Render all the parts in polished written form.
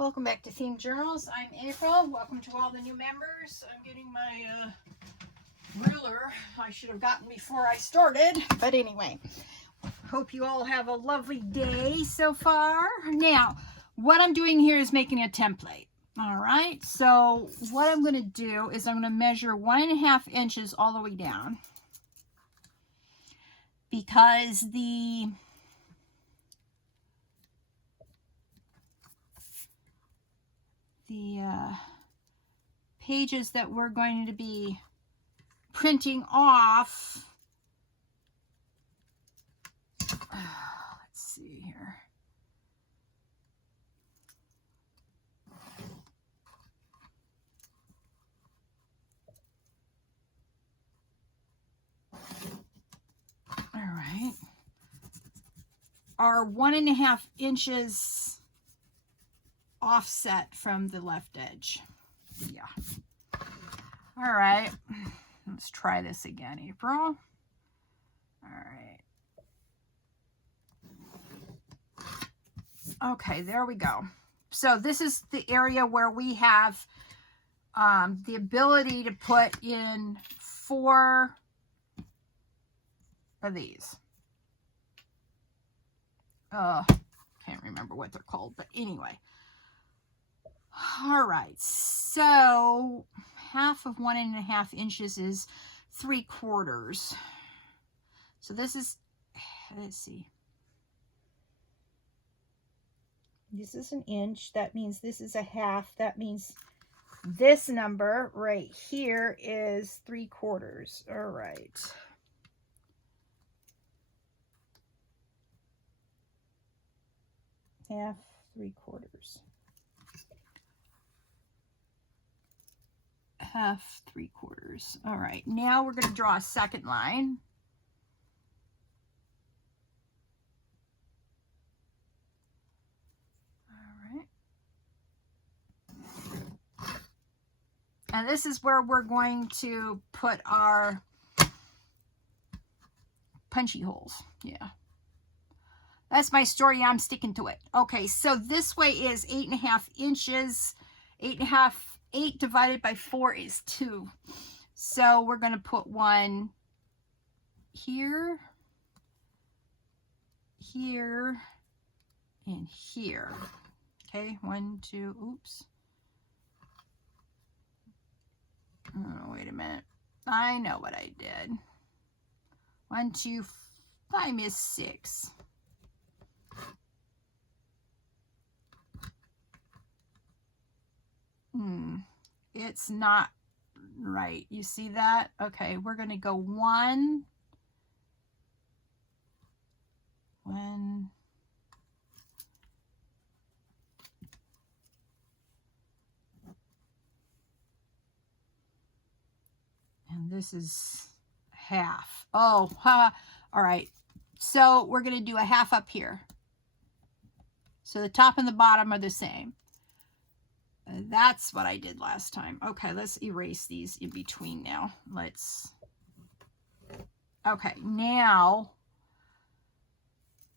Welcome back to Themed Journals. I'm April. Welcome to all the new members. I'm getting my ruler I should have gotten before I started. But anyway, hope you all have a lovely day so far. Now, what I'm doing here is making a template. All right, so what I'm going to do is I'm going to measure 1.5 inches all the way down, because the pages that we're going to be printing off, let's see here. All right, are 1.5 inches offset from the left edge. Yeah. All right, let's try this again, April. All right. Okay, there we go. So this is the area where we have the ability to put in 4 of these. Can't remember what they're called, but anyway. All right, so half of 1.5 inches is 3/4. So this is, let's see. This is an inch. That means this is a half. That means this number right here is 3/4. All right. Half, 3/4. Half, 3/4. All right, now we're going to draw a second line. All right. And this is where we're going to put our punchy holes. Yeah. That's my story. I'm sticking to it. Okay, so this way is 8.5 inches. 8 divided by 4 is 2. So we're going to put one here, here, and here. Okay, 1, 2, oops. Oh, wait a minute. I know what I did. 1, 2, I missed 6. It's not right. You see that? Okay, we're going to go 1, 1, and this is half. Oh, all right. So we're going to do a half up here. So the top and the bottom are the same. That's what I did last time. Okay, let's erase these in between now. Okay, now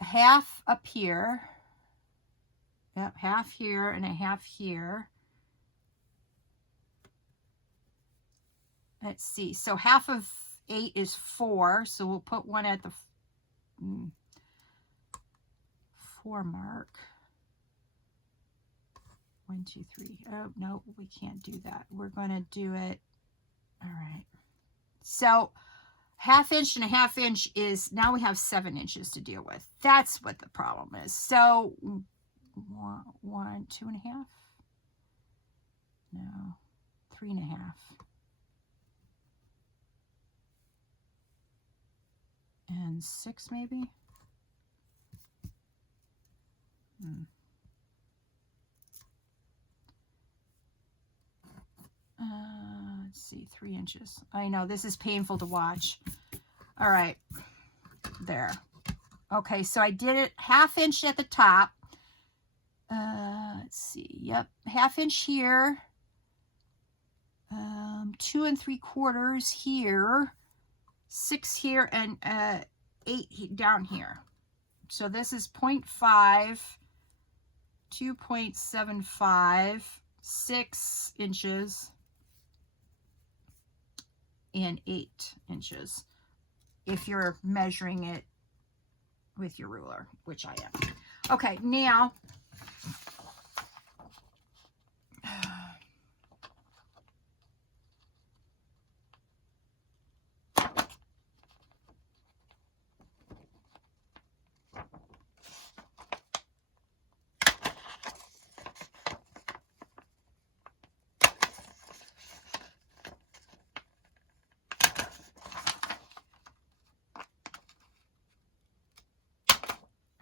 half up here. Yep, half here and a half here. Let's see. So half of 8 is 4. So we'll put one at the 4 mark. 1, 2, 3. Oh, no, we can't do that. We're going to do it. All right. So 1/2 inch and a 1/2 inch is, now we have 7 inches to deal with. That's what the problem is. So 1, 2.5. No, 3.5. And 6 maybe. Let's see, 3 inches. I know this is painful to watch. All right, there. Okay, so I did it 1/2 inch at the top. Let's see. Yep, 1/2 inch here. 2 3/4 here. 6 here, and 8 down here. So this is 0.5, 2.75, 6 inches, and 8 inches if you're measuring it with your ruler, which I am. Okay, now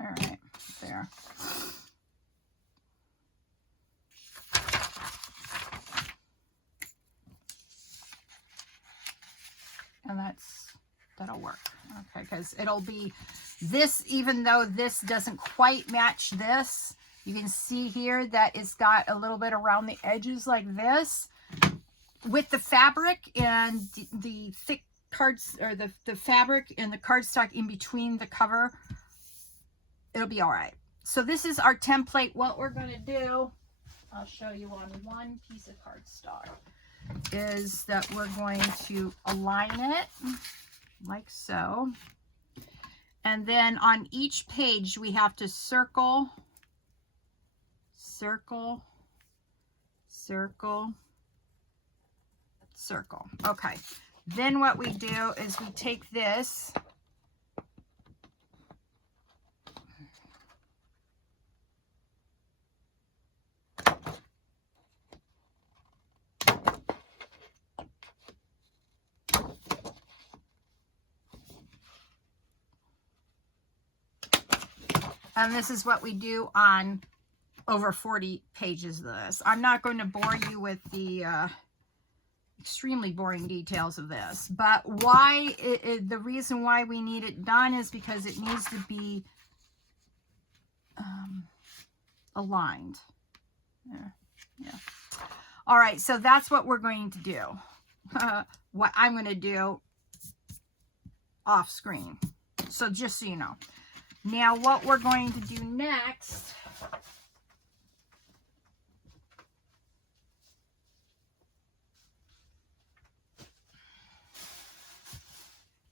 all right, there. And that'll work. Okay, because it'll be this, even though this doesn't quite match this, you can see here that it's got a little bit around the edges like this. With the fabric and the thick cards, or the fabric and the cardstock in between the cover, it'll be all right. So this is our template. What we're going to do, I'll show you on one piece of cardstock, is that we're going to align it like so. And then on each page, we have to circle, circle, circle, circle. Okay. Then what we do is we take this and this is what we do on over 40 pages of this. I'm not going to bore you with the extremely boring details of this, but why the reason why we need it done is because it needs to be aligned. Yeah. All right, so that's what we're going to do. What I'm going to do off screen. So just so you know. Now what we're going to do next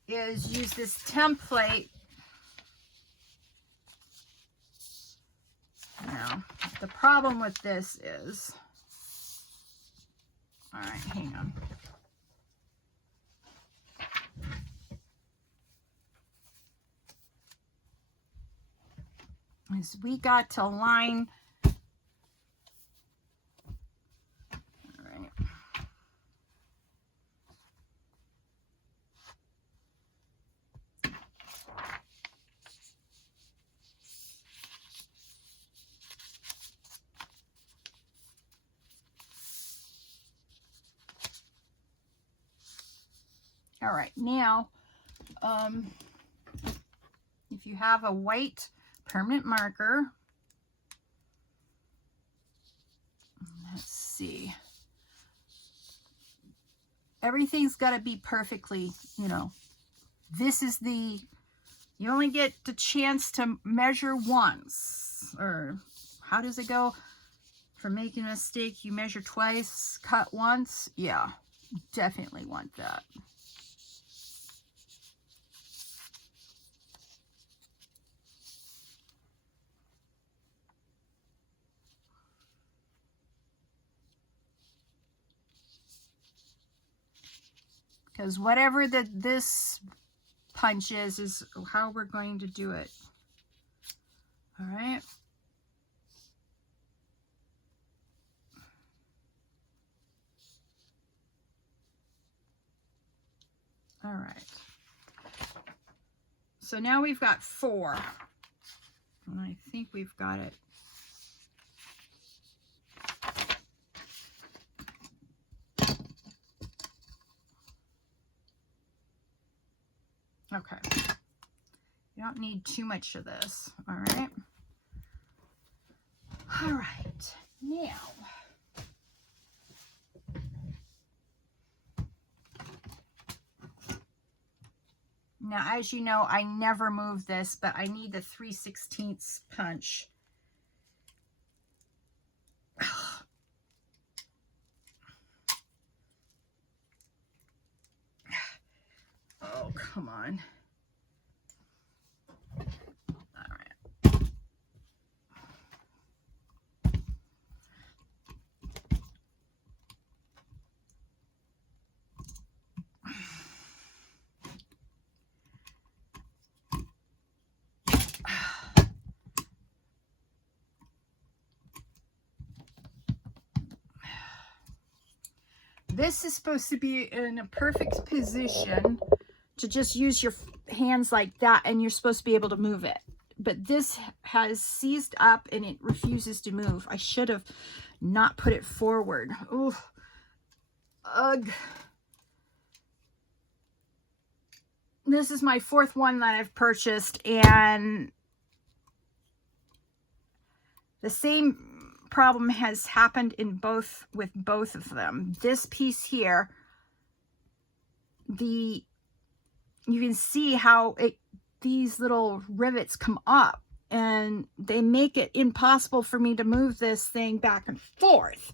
is use this template. Now, the problem with this is, all right, hang on. Is we got to line, all right. All right, now, if you have a white permanent marker, let's see, everything's got to be perfectly, you know, this is the, you only get the chance to measure once, or how does it go? For making a mistake, you measure twice, cut once. Yeah, definitely want that. Because whatever this punch is how we're going to do it. All right. All right. So now we've got 4. And I think we've got it. Okay. You don't need too much of this. All right. All right. Now, as you know, I never move this, but I need the 3/16 punch. come on. All right. This is supposed to be in a perfect position to just use your hands like that, and you're supposed to be able to move it. But this has seized up and it refuses to move. I should have not put it forward. Ooh. Ugh. This is my 4th one that I've purchased, and the same problem has happened with both of them. This piece here, you can see how these little rivets come up, and they make it impossible for me to move this thing back and forth.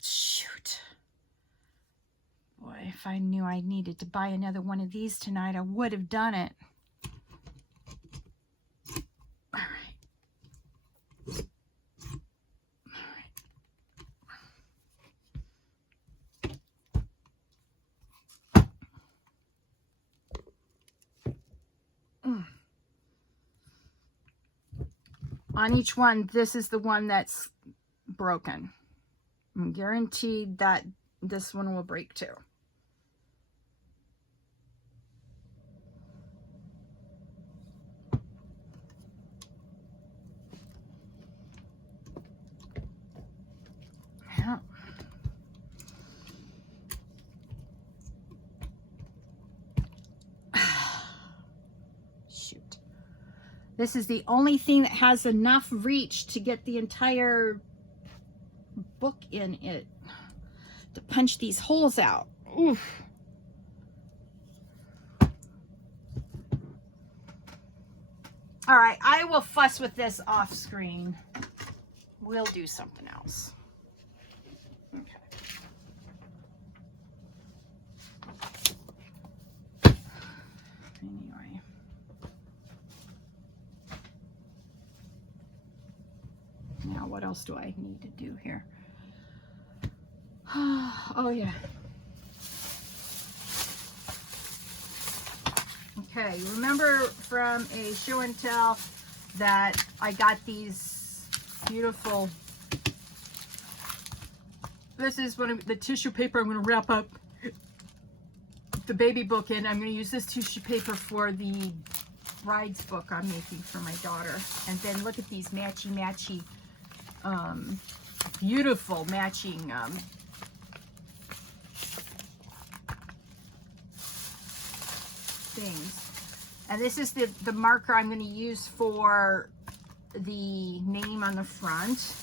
Shoot. Boy, if I knew I needed to buy another one of these tonight, I would have done it. All right. On each one, this is the one that's broken. I'm guaranteed that this one will break too. Yeah. Shoot. This is the only thing that has enough reach to get the entire book in it, to punch these holes out. Oof. All right, I will fuss with this off screen. We'll do something else. Okay. Anyway. Now, what else do I need to do here? Oh, yeah. Okay, remember from a show and tell that I got these beautiful, this is one of the tissue paper I'm going to wrap up the baby book in. I'm going to use this tissue paper for the bride's book I'm making for my daughter. And then look at these matchy, beautiful matching things. And this is the marker I'm going to use for the name on the front.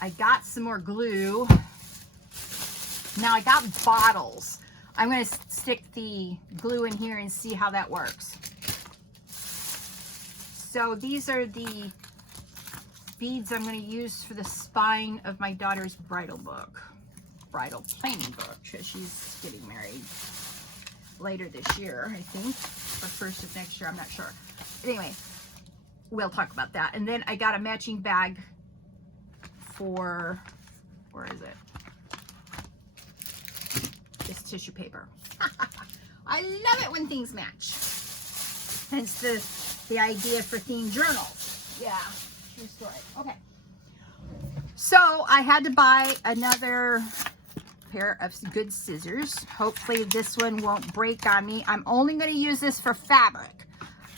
I got some more glue. Now I got bottles. I'm going to stick the glue in here and see how that works. So these are the beads I'm going to use for the spine of my daughter's bridal book. Bridal planning book, because she's getting married later this year, I think, or first of next year, I'm not sure. Anyway, we'll talk about that. And then I got a matching bag for, where is it? This tissue paper. I love it when things match. Hence the idea for themed journals. Yeah, true story. Okay. So I had to buy another pair of good scissors. Hopefully this one won't break on me. I'm only going to use this for fabric,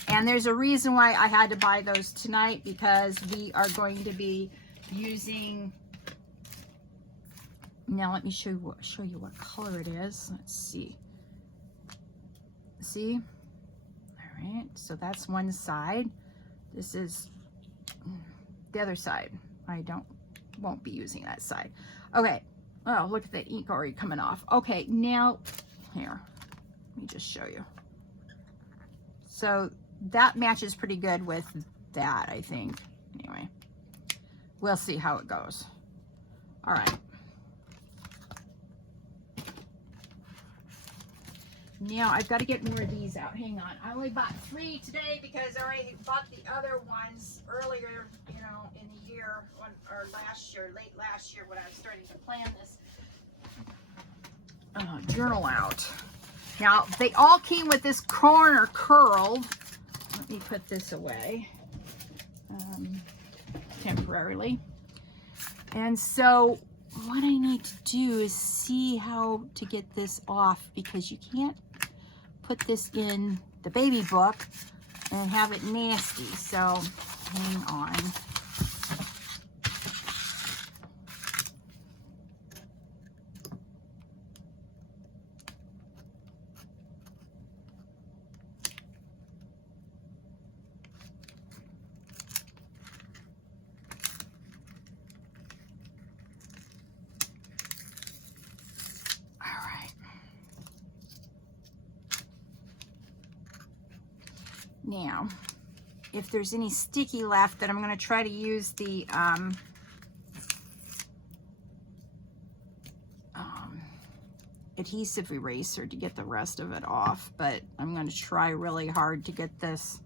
and there's a reason why I had to buy those tonight, because we are going to be using, now let me show you what color it is. Let's see. All right, so that's one side. This is the other side. I won't be using that side. Okay. Oh, look at the ink already coming off. Okay, now, here, let me just show you. So that matches pretty good with that, I think. Anyway, we'll see how it goes. All right. Now I've got to get more of these out. Hang on. I only bought 3 today because I already bought the other ones earlier, you know, in the year, or last year, late last year when I was starting to plan this journal out. Now, they all came with this corner curled. Let me put this away temporarily. And so what I need to do is see how to get this off, because you can't put this in the baby book and have it nasty. So hang on. Now, if there's any sticky left, then I'm going to try to use the adhesive eraser to get the rest of it off, but I'm going to try really hard to get this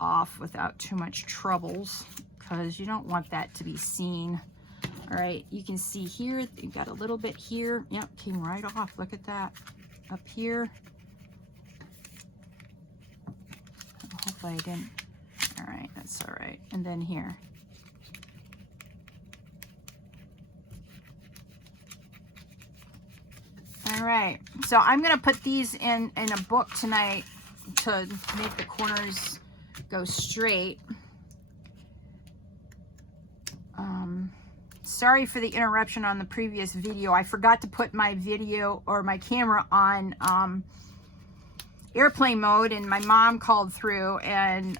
off without too much troubles, because you don't want that to be seen. All right, you can see here, you've got a little bit here. Yep, came right off. Look at that. Up here. Hopefully I didn't. All right, that's all right. And then here. All right, so I'm gonna put these in a book tonight to make the corners go straight. Sorry for the interruption on the previous video. I forgot to put my video or my camera on airplane mode, and my mom called through and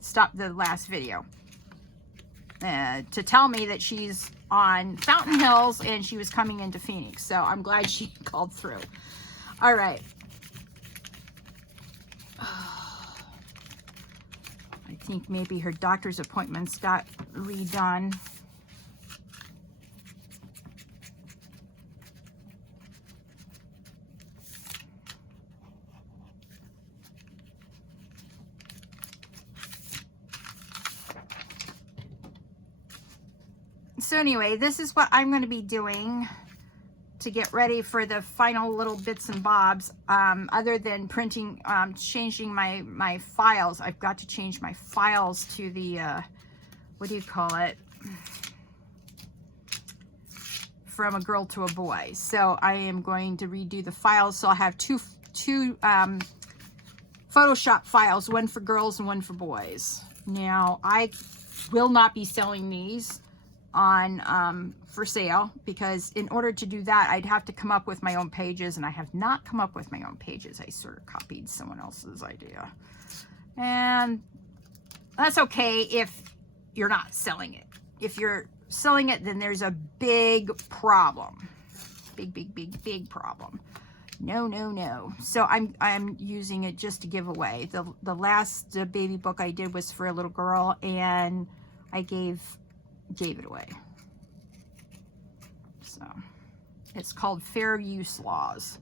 stopped the last video to tell me that she's on Fountain Hills and she was coming into Phoenix. So I'm glad she called through. All right. I think maybe her doctor's appointments got redone. So anyway, this is what I'm going to be doing to get ready for the final little bits and bobs. Other than printing, changing my files. I've got to change my files to the, what do you call it? From a girl to a boy. So I am going to redo the files. So I'll have two Photoshop files, one for girls and one for boys. Now, I will not be selling these on for sale, because in order to do that, I'd have to come up with my own pages, and I have not come up with my own pages. I sort of copied someone else's idea, and that's okay if you're not selling it. If you're selling it, then there's a big problem. Big problem. No. So I'm using it just to give away. The last baby book I did was for a little girl, and I gave it away. So it's called Fair Use Laws,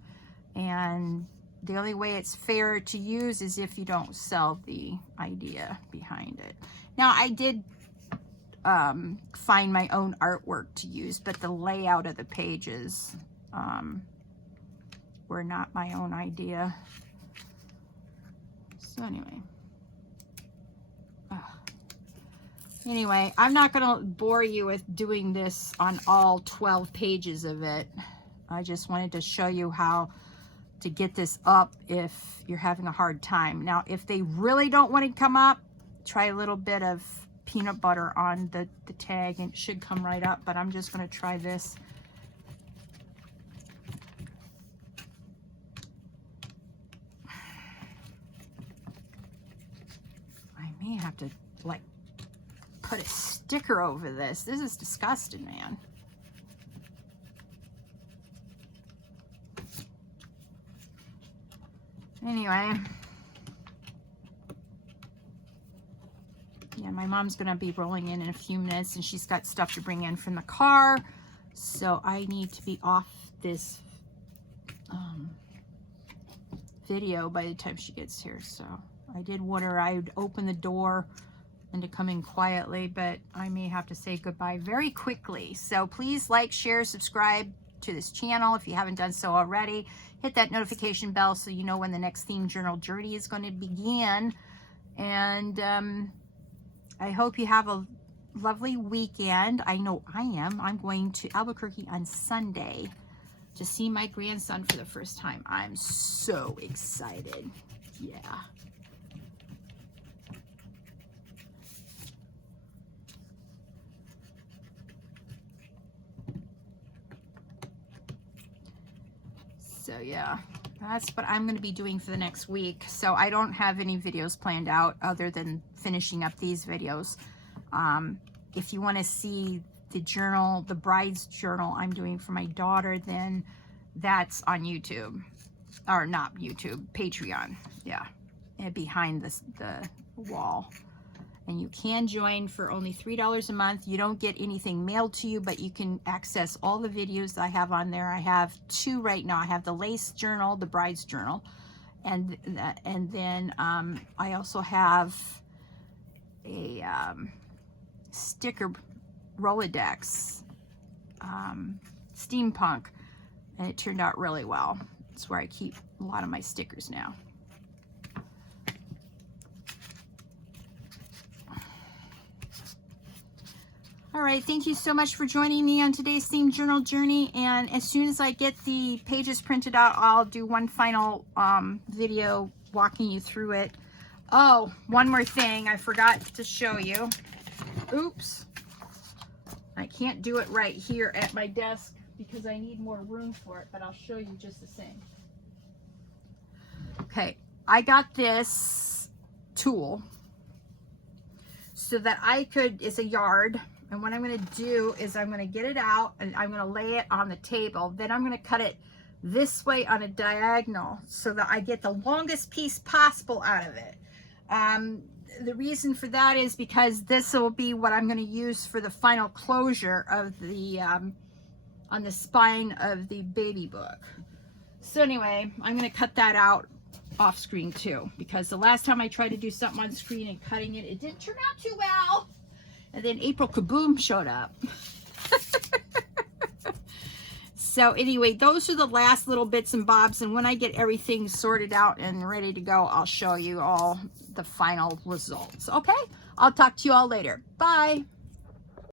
and the only way it's fair to use is if you don't sell the idea behind it. Now, I did find my own artwork to use, but the layout of the pages were not my own idea. So anyway, I'm not going to bore you with doing this on all 12 pages of it. I just wanted to show you how to get this up if you're having a hard time. Now, if they really don't want to come up, try a little bit of peanut butter on the tag and it should come right up, but I'm just going to try this. I may have to, like, put a sticker over this. This is disgusting, man. Anyway. Yeah, my mom's going to be rolling in a few minutes, and she's got stuff to bring in from the car. So I need to be off this video by the time she gets here. So I did want her, I would open the door and to come in quietly, but I may have to say goodbye very quickly. So please like, share, subscribe to this channel if you haven't done so already. Hit that notification bell so you know when the next theme journal journey is going to begin. And I hope you have a lovely weekend. I know I am. I'm going to Albuquerque on Sunday to see my grandson for the first time. I'm so excited. Yeah. So yeah, that's what I'm going to be doing for the next week. So I don't have any videos planned out other than finishing up these videos. If you want to see the journal, the bride's journal I'm doing for my daughter, then that's on YouTube, or not YouTube, Patreon. Yeah, and behind the wall. And you can join for only $3 a month. You don't get anything mailed to you, but you can access all the videos I have on there. I have 2 right now. I have the lace journal, the bride's journal, and then I also have a sticker Rolodex, steampunk, and it turned out really well. It's where I keep a lot of my stickers now. All right, thank you so much for joining me on today's theme journal journey. And as soon as I get the pages printed out, I'll do one final video walking you through it. Oh, one more thing I forgot to show you. Oops. I can't do it right here at my desk because I need more room for it, but I'll show you just the same. Okay, I got this tool so that I could, it's a yard. And what I'm going to do is I'm going to get it out and I'm going to lay it on the table. Then I'm going to cut it this way on a diagonal so that I get the longest piece possible out of it. The reason for that is because this will be what I'm going to use for the final closure of the, on the spine of the baby book. So anyway, I'm going to cut that out off screen too, because the last time I tried to do something on screen and cutting it, it didn't turn out too well. And then April Kaboom showed up. So anyway, those are the last little bits and bobs. And when I get everything sorted out and ready to go, I'll show you all the final results. Okay? I'll talk to you all later. Bye.